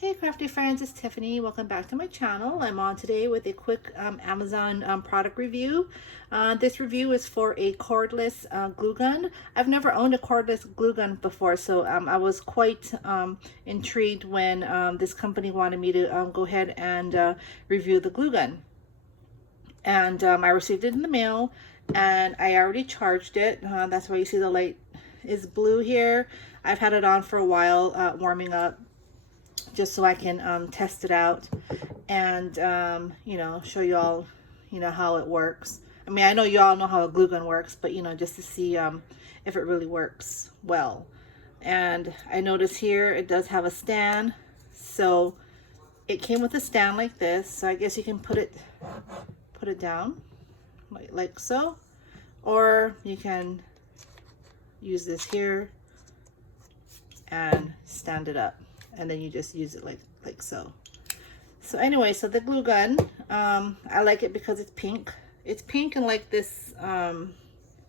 Hey Crafty friends, it's Tiffany. Welcome back to my channel. I'm on today with a quick Amazon product review. This review is for a cordless glue gun. I've never owned a cordless glue gun before, so I was quite intrigued when this company wanted me to go ahead and review the glue gun. And I received it in the mail, and I already charged it. That's why you see the light is blue here. I've had it on for a while, warming up, just so I can test it out and show you all how it works. I mean, I know you all know how a glue gun works, but just to see if it really works well. And I notice here it does have a stand, so it came with a stand like this, so I guess you can put it down like so, or you can use this here and stand it up, and then you just use it like so. So anyway, so the glue gun, I like it because it's pink. It's pink and like this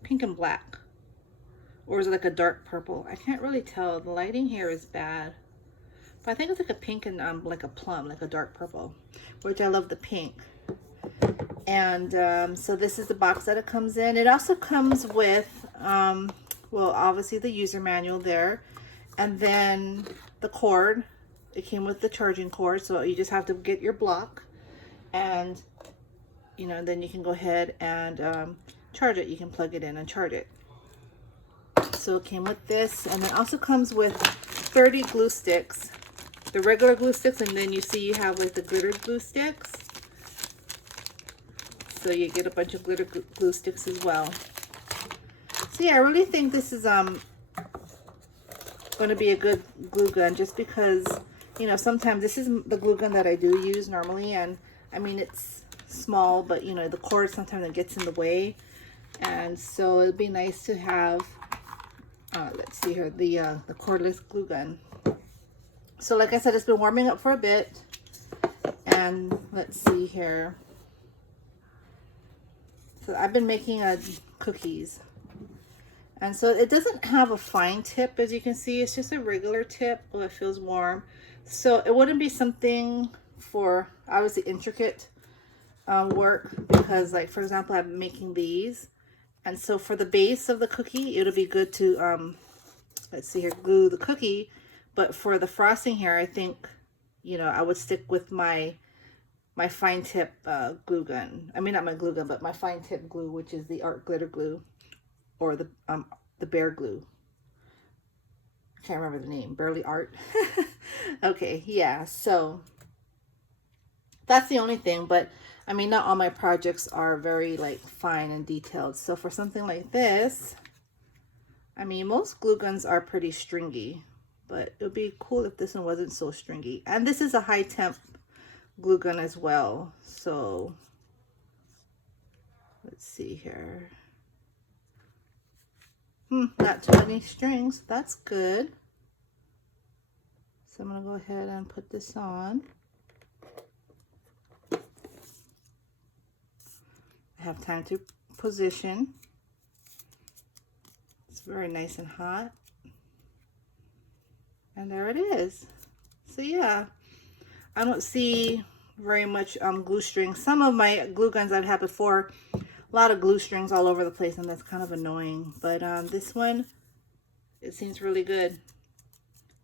pink and black, or is it like a dark purple? I can't really tell. The lighting here is bad, but I think it's like a pink and like a plum, like a dark purple, which I love the pink. And so this is the box that it comes in. It also comes with well, obviously the user manual there, and then the cord. It came with the charging cord, so you just have to get your block, and then you can go ahead and charge it. You can plug it in and charge it. So it came with this, and it also comes with 30 glue sticks, the regular glue sticks, and then you see you have like the glitter glue sticks. So you get a bunch of glitter glue sticks as well. So yeah, I really think this is going to be a good glue gun, just because sometimes this is the glue gun that I do use normally, and I mean it's small, but the cord sometimes it gets in the way, and so it'd be nice to have let's see here, the cordless glue gun. So like I said, it's been warming up for a bit, and let's see here. So I've been making cookies, and so it doesn't have a fine tip, as you can see. It's just a regular tip. Oh, it feels warm. So it wouldn't be something for obviously intricate work, because like for example, I'm making these, and so for the base of the cookie, it'll be good to let's see here, glue the cookie. But for the frosting here, I think I would stick with my fine tip glue gun. I mean, not my glue gun, but my fine tip glue, which is the art glitter glue, or the bear glue. I can't remember the name. Burley Art. Okay, yeah, so that's the only thing. But I mean, not all my projects are very like fine and detailed. So for something like this, I mean, most glue guns are pretty stringy, but it would be cool if this one wasn't so stringy. And this is a high temp glue gun as well. So let's see here. Not too many strings. That's good. So I'm gonna go ahead and put this on. I have time to position. It's very nice and hot. And there it is. So yeah, I don't see very much glue strings. Some of my glue guns I've had before, a lot of glue strings all over the place, and that's kind of annoying. But this one, it seems really good,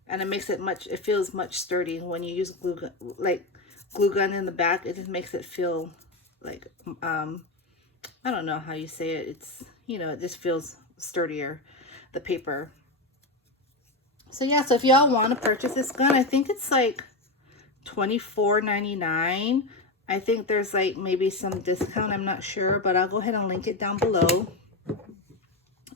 and it makes it it feels much sturdy when you use glue gun, like glue gun in the back. It just makes it feel like I don't know how you say it. It's it just feels sturdier, the paper. So yeah, so if y'all want to purchase this gun, I think it's like $24.99. I think there's like maybe some discount, I'm not sure, but I'll go ahead and link it down below.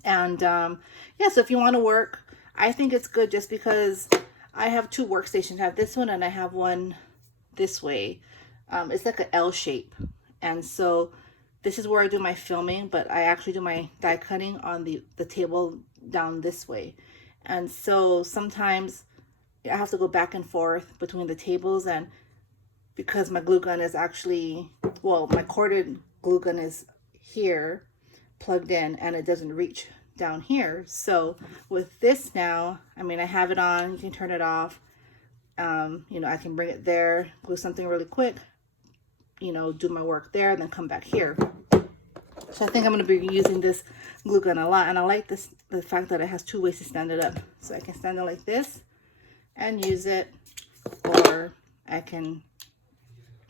And yeah, so if you want to work, I think it's good, just because I have two workstations. I have this one and I have one this way. It's like an L shape, and so this is where I do my filming, but I actually do my die cutting on the table down this way. And so sometimes I have to go back and forth between the tables, and because my glue gun is actually, well, my corded glue gun is here plugged in, and it doesn't reach down here. So with this now, I mean, I have it on, you can turn it off, You know, I can bring it there, glue something really quick, you know, do my work there, and then come back here. So I think I'm going to be using this glue gun a lot. And I like this, the fact that it has two ways to stand it up. So I can stand it like this and use it, or I can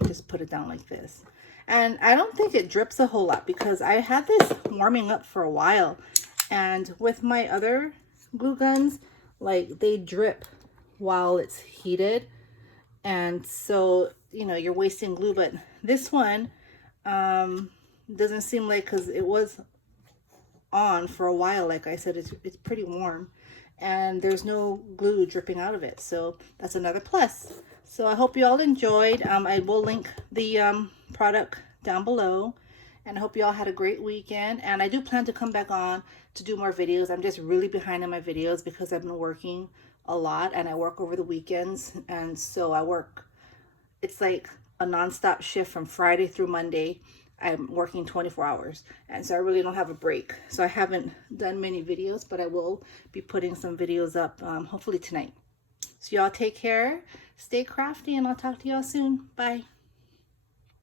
just put it down like this. And I don't think it drips a whole lot because I had this warming up for a while. And with my other glue guns, like they drip while it's heated. And so, you know, you're wasting glue. But this one, doesn't seem like, because it was on for a while, like I said, it's pretty warm and there's no glue dripping out of it, so that's another plus. So I hope you all enjoyed. I will link the product down below, and I hope you all had a great weekend. And I do plan to come back on to do more videos. I'm just really behind in my videos because I've been working a lot, and I work over the weekends, and so I work, it's like a non-stop shift from Friday through Monday. I'm working 24 hours, and so I really don't have a break. So I haven't done many videos, but I will be putting some videos up hopefully tonight. So y'all take care, stay crafty, and I'll talk to y'all soon. Bye.